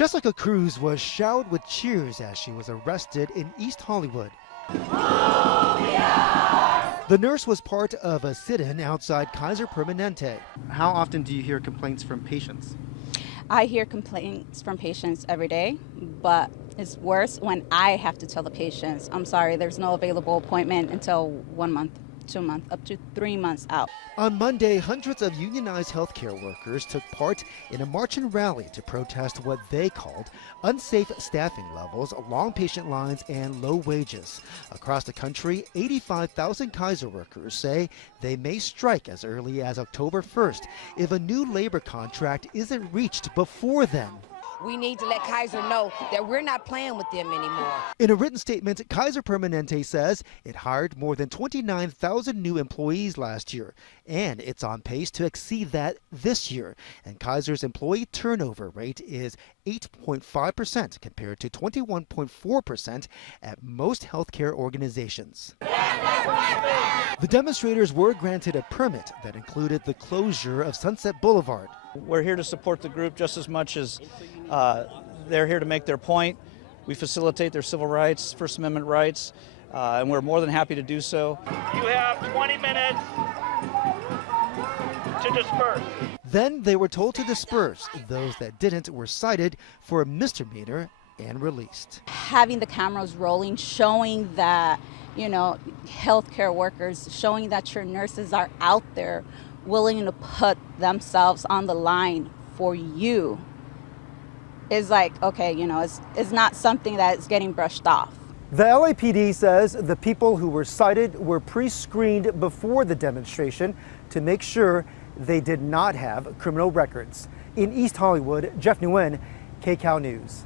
Jessica Cruz was showered with cheers as she was arrested in East Hollywood. The nurse was part of a sit-in outside Kaiser Permanente. How often do you hear complaints from patients? I hear complaints from patients every day, but it's worse when I have to tell the patients, I'm sorry, there's no available appointment until 1 month, 2 months, up to 3 months out. On Monday, hundreds of unionized healthcare workers took part in a march and rally to protest what they called unsafe staffing levels, long patient lines, and low wages. Across the country, 85,000 Kaiser workers say they may strike as early as October 1st if a new labor contract isn't reached before then. We need to let Kaiser know that we're not playing with them anymore. In a written statement, Kaiser Permanente says it hired more than 29,000 new employees last year, and it's on pace to exceed that this year. And Kaiser's employee turnover rate is 8.5% compared to 21.4% at most healthcare organizations. The demonstrators were granted a permit that included the closure of Sunset Boulevard. We're here to support the group just as much as they're here to make their point. We facilitate their civil rights, First Amendment rights, and we're more than happy to do so. You have 20 minutes to disperse. Then they were told to disperse. Those that didn't were cited for a misdemeanor and released. Having the cameras rolling, showing that, healthcare workers, showing that your nurses are out there willing to put themselves on the line for you is like, okay, it's not something that is getting brushed off. The LAPD says the people who were cited were pre-screened before the demonstration to make sure they did not have criminal records. In East Hollywood, Jeff Nguyen, KCAL News.